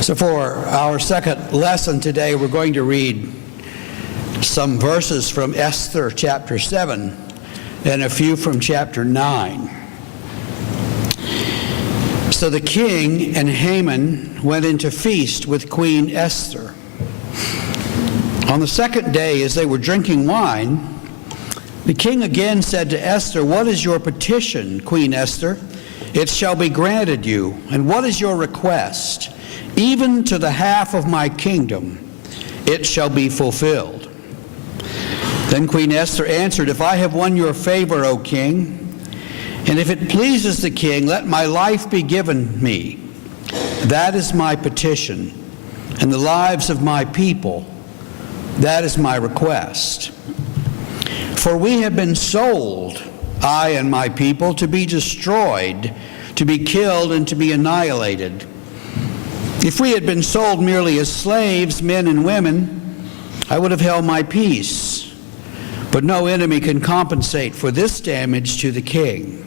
So for our second lesson today, we're going to read some verses from Esther chapter 7 and a few from chapter 9. So the king and Haman went into feast with Queen Esther. On the second day, as they were drinking wine, the king again said to Esther, "What is your petition, Queen Esther? It shall be granted you. And what is your request? Even to the half of my kingdom, it shall be fulfilled." Then Queen Esther answered, "If I have won your favor, O king, and if it pleases the king, let my life be given me. That is my petition, and the lives of my people, that is my request. For we have been sold, I and my people, to be destroyed, to be killed, and to be annihilated. If we had been sold merely as slaves, men and women, I would have held my peace. But no enemy can compensate for this damage to the king."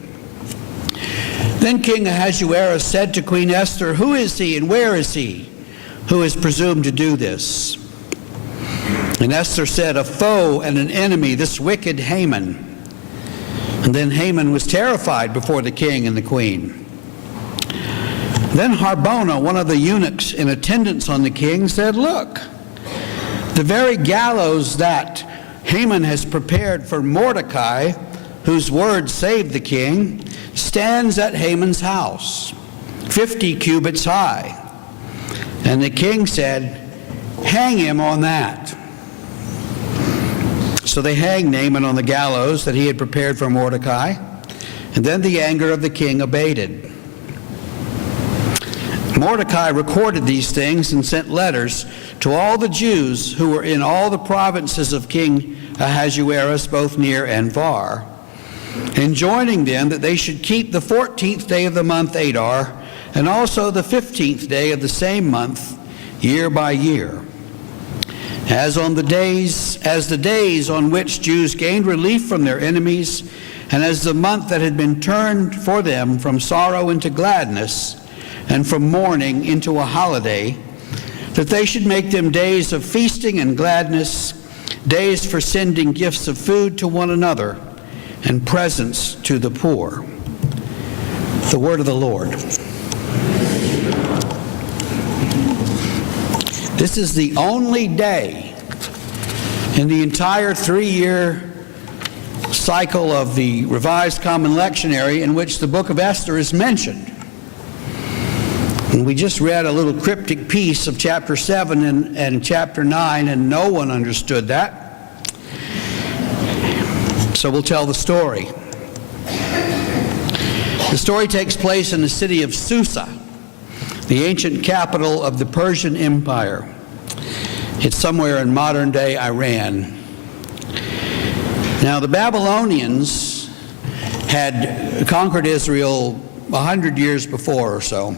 Then King Ahasuerus said to Queen Esther, "Who is he and where is he who has presumed to do this?" And Esther said, "A foe and an enemy, this wicked Haman." And then Haman was terrified before the king and the queen. Then Harbona, one of the eunuchs in attendance on the king, said, "Look, the very gallows that Haman has prepared for Mordecai, whose word saved the king, stands at Haman's house, 50 cubits high." And the king said, "Hang him on that." So they hanged Haman on the gallows that he had prepared for Mordecai, and then the anger of the king abated. Mordecai recorded these things and sent letters to all the Jews who were in all the provinces of King Ahasuerus, both near and far, enjoining them that they should keep the 14th day of the month Adar, and also the 15th day of the same month, year by year, as the days on which Jews gained relief from their enemies, and as the month that had been turned for them from sorrow into gladness, and from mourning into a holiday, that they should make them days of feasting and gladness, days for sending gifts of food to one another, and presents to the poor. The word of the Lord. This is the only day in the entire 3-year cycle of the Revised Common Lectionary in which the book of Esther is mentioned. And we just read a little cryptic piece of chapter 7 and chapter 9, and no one understood that. So we'll tell the story. The story takes place in the city of Susa, the ancient capital of the Persian Empire. It's somewhere in modern-day Iran. Now, the Babylonians had conquered Israel 100 years before or so.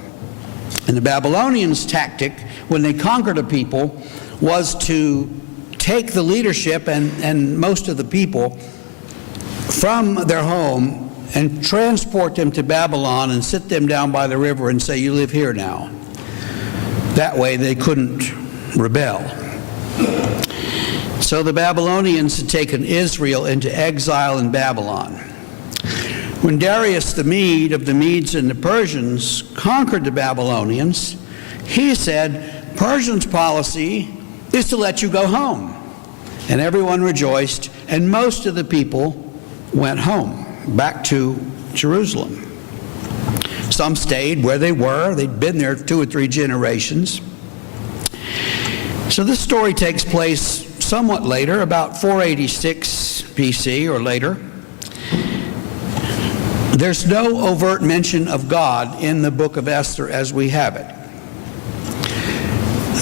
And the Babylonians' tactic, when they conquered a people, was to take the leadership and most of the people from their home and transport them to Babylon and sit them down by the river and say, "You live here now." That way they couldn't rebel. So the Babylonians had taken Israel into exile in Babylon. When Darius the Mede of the Medes and the Persians conquered the Babylonians, he said, "Persians' policy is to let you go home." And everyone rejoiced, and most of the people went home, back to Jerusalem. Some stayed where they were. They'd been there 2 or 3 generations. So this story takes place somewhat later, about 486 BC or later. There's no overt mention of God in the book of Esther as we have it.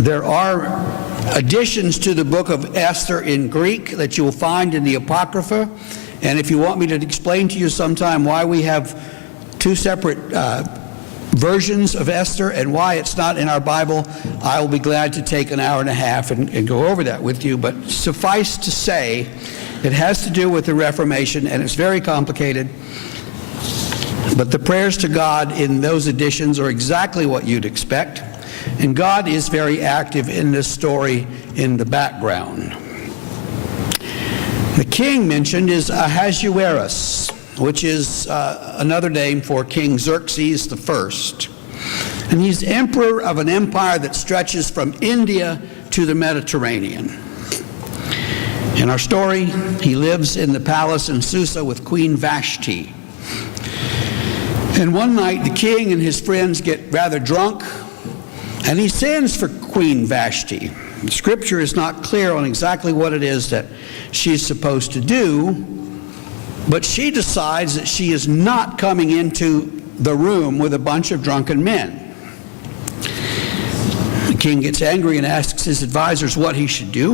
There are additions to the book of Esther in Greek that you will find in the Apocrypha, and if you want me to explain to you sometime why we have 2 separate versions of Esther and why it's not in our Bible, I will be glad to take an hour and a half and go over that with you. But suffice to say, it has to do with the Reformation, and it's very complicated. But the prayers to God in those editions are exactly what you'd expect. And God is very active in this story in the background. The king mentioned is Ahasuerus, which is another name for King Xerxes I. And he's emperor of an empire that stretches from India to the Mediterranean. In our story, he lives in the palace in Susa with Queen Vashti. And one night, the king and his friends get rather drunk, and he sends for Queen Vashti. The scripture is not clear on exactly what it is that she's supposed to do, but she decides that she is not coming into the room with a bunch of drunken men. The king gets angry and asks his advisors what he should do.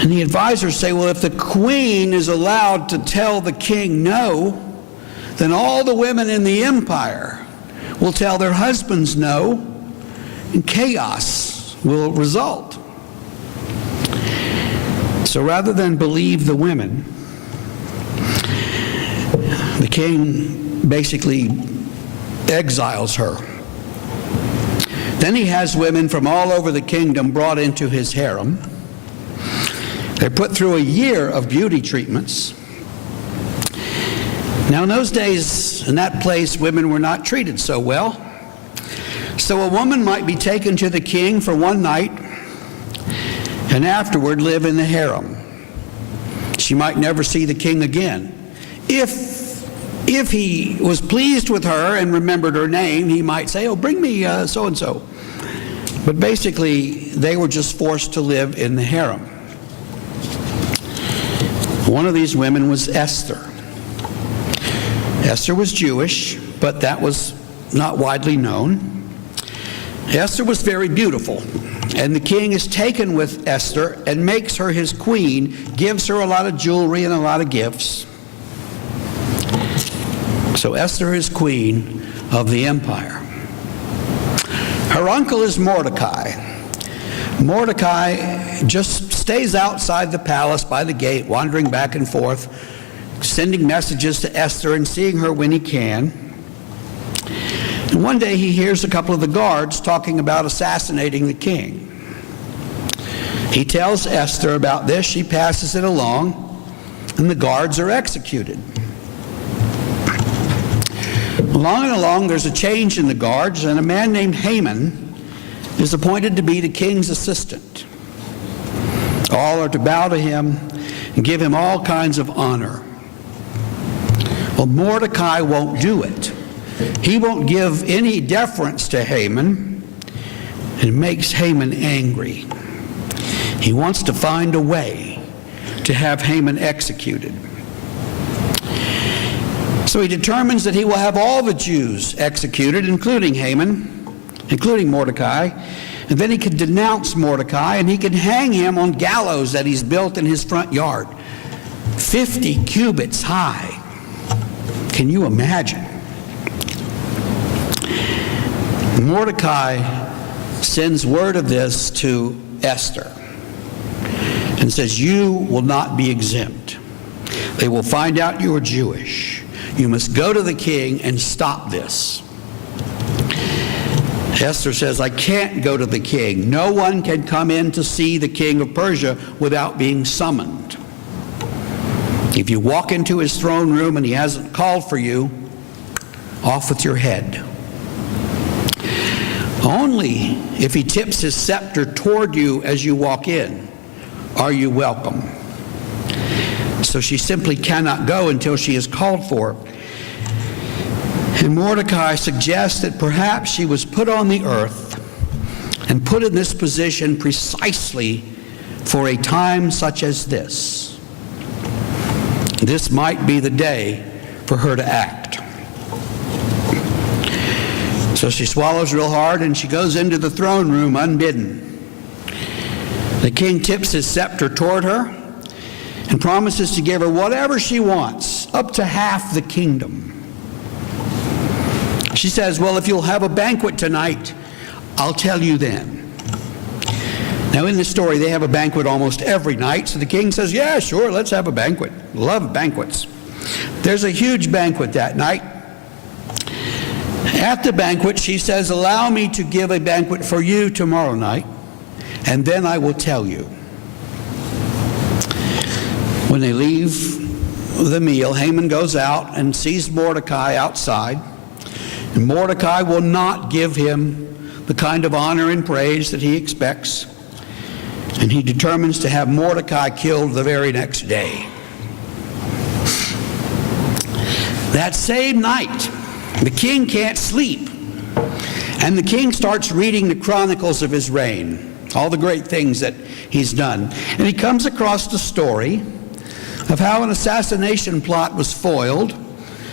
And the advisors say, well, if the queen is allowed to tell the king no, then all the women in the empire will tell their husbands no, and chaos will result. So rather than believe the women, the king basically exiles her. Then he has women from all over the kingdom brought into his harem. They're put through a year of beauty treatments. Now in those days, in that place, women were not treated so well. So a woman might be taken to the king for one night and afterward live in the harem. She might never see the king again. If he was pleased with her and remembered her name, he might say, oh, bring me so-and-so. But basically, they were just forced to live in the harem. One of these women was Esther. Esther was Jewish, but that was not widely known. Esther was very beautiful, and the king is taken with Esther and makes her his queen, gives her a lot of jewelry and a lot of gifts. So Esther is queen of the empire. Her uncle is Mordecai. Mordecai just stays outside the palace by the gate, wandering back and forth, sending messages to Esther and seeing her when he can. And one day he hears a couple of the guards talking about assassinating the king. He tells Esther about this, she passes it along, and the guards are executed. Along, there's a change in the guards, and a man named Haman is appointed to be the king's assistant. All are to bow to him and give him all kinds of honor. Well, Mordecai won't do it. He won't give any deference to Haman, and it makes Haman angry. He wants to find a way to have Haman executed. So he determines that he will have all the Jews executed, including Haman, including Mordecai, and then he can denounce Mordecai, and he can hang him on gallows that he's built in his front yard, 50 cubits high. Can you imagine? Mordecai sends word of this to Esther and says, you will not be exempt. They will find out you are Jewish. You must go to the king and stop this. Esther says, I can't go to the king. No one can come in to see the king of Persia without being summoned. If you walk into his throne room and he hasn't called for you, off with your head. Only if he tips his scepter toward you as you walk in are you welcome. So she simply cannot go until she is called for. And Mordecai suggests that perhaps she was put on the earth and put in this position precisely for a time such as this. This might be the day for her to act. So she swallows real hard and she goes into the throne room unbidden. The king tips his scepter toward her and promises to give her whatever she wants, up to half the kingdom. She says, well, if you'll have a banquet tonight, I'll tell you then. Now in this story, they have a banquet almost every night, so the king says, yeah, sure, let's have a banquet. Love banquets. There's a huge banquet that night. At the banquet, she says, "Allow me to give a banquet for you tomorrow night, and then I will tell you." When they leave the meal, Haman goes out and sees Mordecai outside. And Mordecai will not give him the kind of honor and praise that he expects. And he determines to have Mordecai killed the very next day. That same night, the king can't sleep. And the king starts reading the chronicles of his reign, all the great things that he's done. And he comes across the story of how an assassination plot was foiled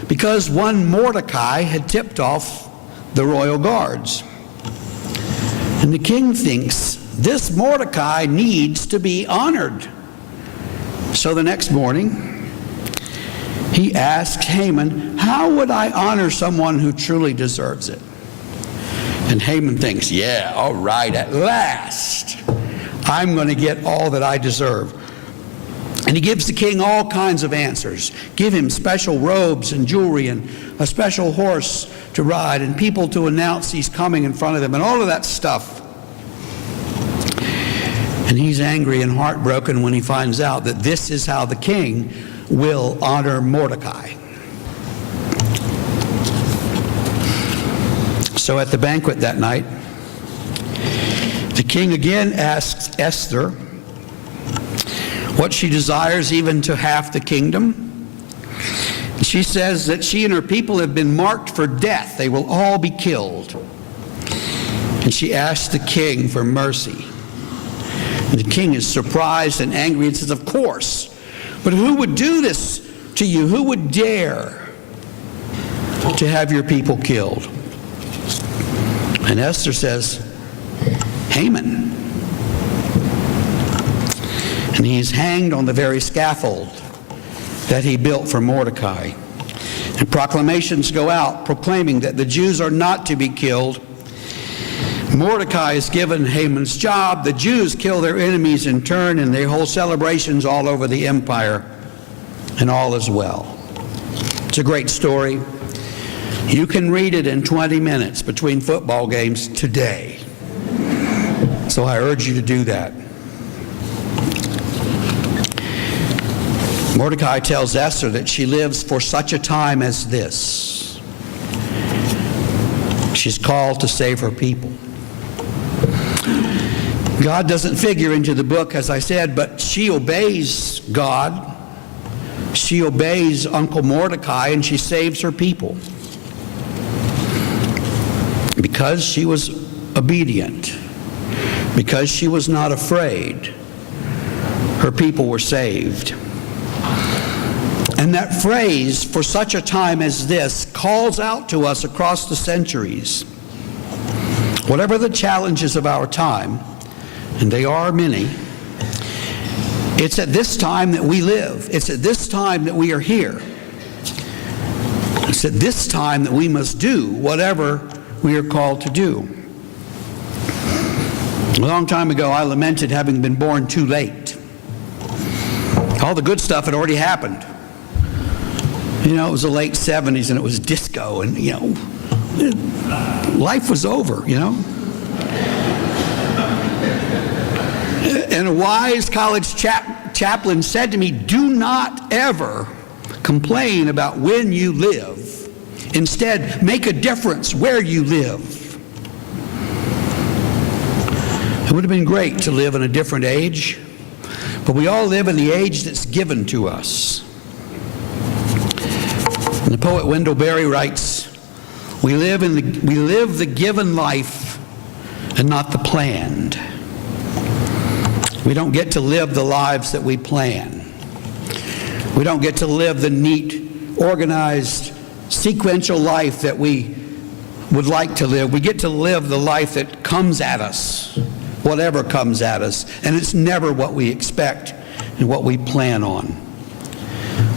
because one Mordecai had tipped off the royal guards. And the king thinks, this Mordecai needs to be honored. So the next morning, he asks Haman, "How would I honor someone who truly deserves it?" And Haman thinks, "Yeah, all right, at last, I'm going to get all that I deserve." And he gives the king all kinds of answers. Give him special robes and jewelry and a special horse to ride and people to announce he's coming in front of him and all of that stuff. And he's angry and heartbroken when he finds out that this is how the king will honor Mordecai. So at the banquet that night, the king again asks Esther what she desires, even to half the kingdom. She says that she and her people have been marked for death. They will all be killed. And she asks the king for mercy. And the king is surprised and angry and says, "Of course, but who would do this to you? Who would dare to have your people killed?" And Esther says, "Haman." And he's hanged on the very scaffold that he built for Mordecai. And proclamations go out proclaiming that the Jews are not to be killed. Mordecai is given Haman's job. The Jews kill their enemies in turn, and they hold celebrations all over the empire, and all is well. It's a great story. You can read it in 20 minutes between football games today. So I urge you to do that. Mordecai tells Esther that she lives for such a time as this. She's called to save her people. God doesn't figure into the book, as I said, but she obeys God. She obeys Uncle Mordecai, and she saves her people. Because she was obedient, because she was not afraid, her people were saved. And that phrase, "for such a time as this," calls out to us across the centuries. Whatever the challenges of our time, and they are many, it's at this time that we live. It's at this time that we are here. It's at this time that we must do whatever we are called to do. A long time ago, I lamented having been born too late. All the good stuff had already happened. You know, it was the late 70s, and it was disco, and, you know, life was over, you know. And a wise college chaplain said to me, "Do not ever complain about when you live. Instead, make a difference where you live." It would have been great to live in a different age, but we all live in the age that's given to us. And the poet Wendell Berry writes, we live the given life and not the planned. We don't get to live the lives that we plan. We don't get to live the neat, organized, sequential life that we would like to live. We get to live the life that comes at us, whatever comes at us, and it's never what we expect and what we plan on.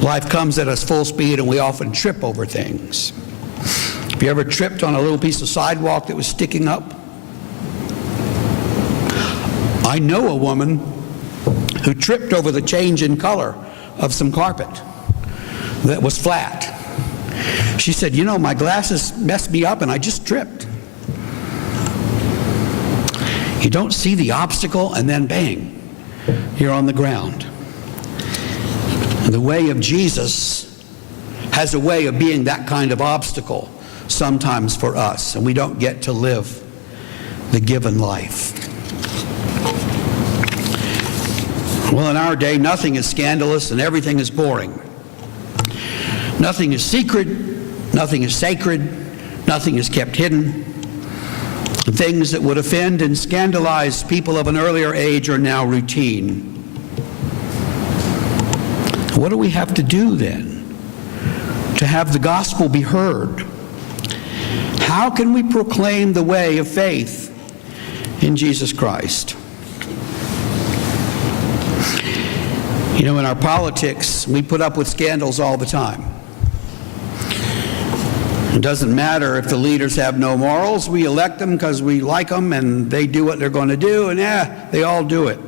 Life comes at us full speed, and we often trip over things. Have you ever tripped on a little piece of sidewalk that was sticking up? I know a woman who tripped over the change in color of some carpet that was flat. She said, "You know, my glasses messed me up and I just tripped." You don't see the obstacle and then bang, you're on the ground. The way of Jesus has a way of being that kind of obstacle sometimes for us, and we don't get to live the given life. Well, in our day, nothing is scandalous and everything is boring. Nothing is secret, nothing is sacred, nothing is kept hidden. The things that would offend and scandalize people of an earlier age are now routine. What do we have to do then to have the gospel be heard? How can we proclaim the way of faith in Jesus Christ? You know, in our politics, we put up with scandals all the time. It doesn't matter if the leaders have no morals. We elect them because we like them and they do what they're going to do, and they all do it.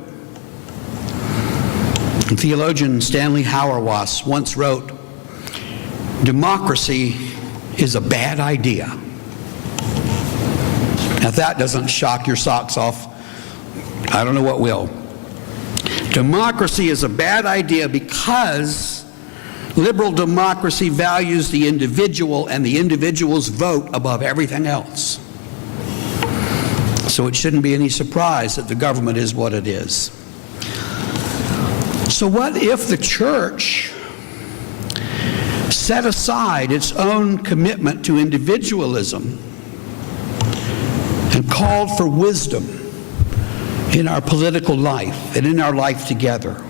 And theologian Stanley Hauerwas once wrote, "Democracy is a bad idea." Now, if that doesn't shock your socks off, I don't know what will. Democracy is a bad idea because liberal democracy values the individual and the individual's vote above everything else. So it shouldn't be any surprise that the government is what it is. So what if the church set aside its own commitment to individualism and called for wisdom in our political life and in our life together?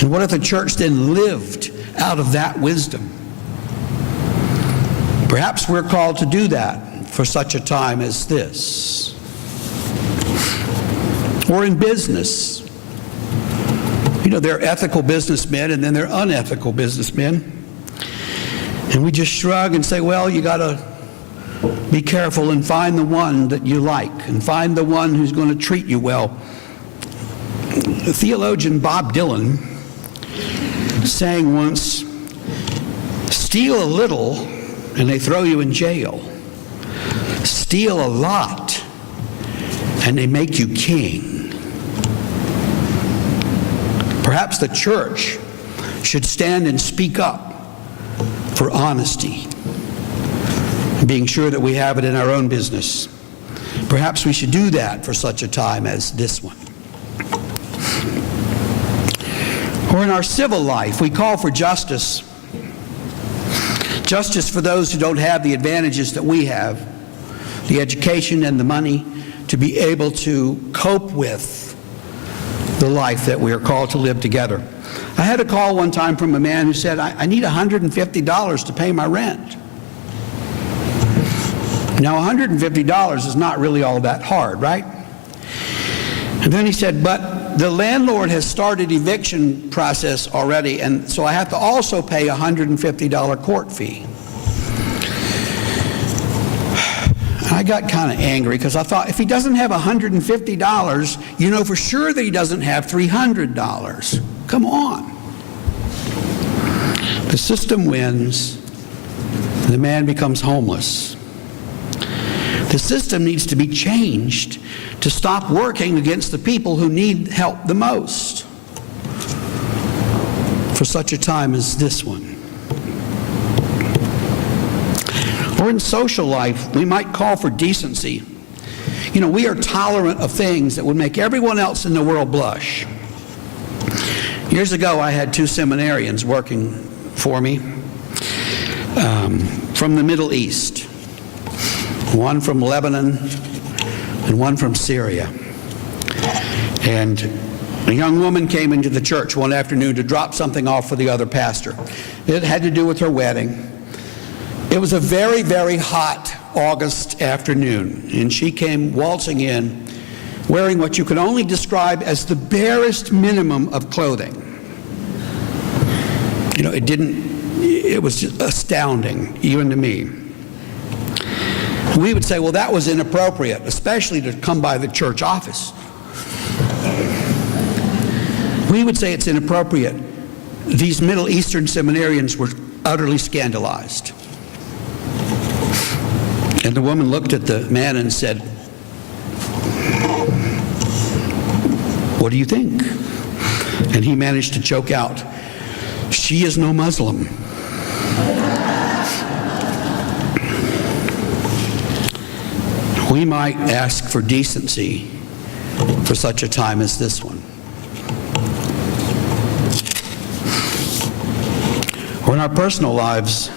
And what if the church then lived out of that wisdom? Perhaps we're called to do that for such a time as this. Or in business. You know, there are ethical businessmen and then there are unethical businessmen. And we just shrug and say, well, you got to be careful and find the one that you like and find the one who's going to treat you well. The theologian Bob Dylan sang once, "Steal a little and they throw you in jail. Steal a lot and they make you king." Perhaps the church should stand and speak up for honesty, being sure that we have it in our own business. Perhaps we should do that for such a time as this one. Or in our civil life, we call for justice. Justice for those who don't have the advantages that we have, the education and the money to be able to cope with the life that we are called to live together. I had a call one time from a man who said, I need $150 to pay my rent. Now, $150 is not really all that hard, right? And then he said, but the landlord has started eviction process already, and so I have to also pay a $150 court fee. I got kind of angry because I thought, if he doesn't have $150, you know for sure that he doesn't have $300. Come on. The system wins. The man becomes homeless. The system needs to be changed to stop working against the people who need help the most for such a time as this one. Or in social life, we might call for decency. You know, we are tolerant of things that would make everyone else in the world blush. Years ago, I had two seminarians working for me from the Middle East. One from Lebanon and one from Syria. And a young woman came into the church one afternoon to drop something off for the other pastor. It had to do with her wedding. It was a very, very hot August afternoon, and she came waltzing in wearing what you could only describe as the barest minimum of clothing. You know, it was just astounding, even to me. We would say, well, that was inappropriate, especially to come by the church office. We would say it's inappropriate. These Middle Eastern seminarians were utterly scandalized. And the woman looked at the man and said, "What do you think?" And he managed to choke out, "She is no Muslim." We might ask for decency for such a time as this one. Or in our personal lives,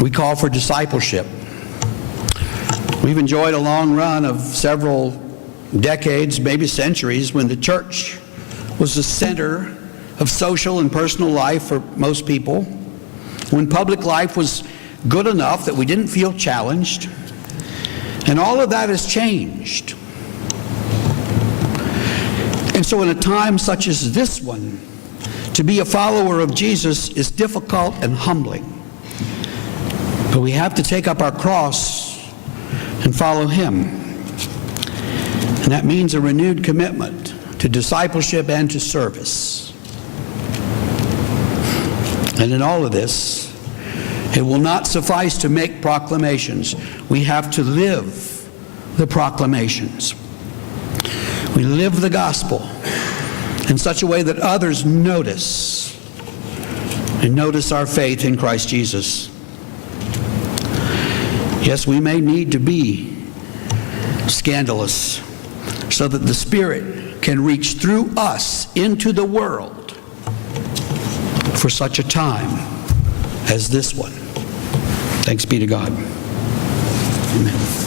we call for discipleship. We've enjoyed a long run of several decades, maybe centuries, when the church was the center of social and personal life for most people, when public life was good enough that we didn't feel challenged. And all of that has changed. And so in a time such as this one, to be a follower of Jesus is difficult and humbling. But we have to take up our cross and follow him. And that means a renewed commitment to discipleship and to service. And in all of this, it will not suffice to make proclamations. We have to live the proclamations. We live the gospel in such a way that others notice and notice our faith in Christ Jesus. Yes, we may need to be scandalous so that the Spirit can reach through us into the world for such a time as this one. Thanks be to God. Amen.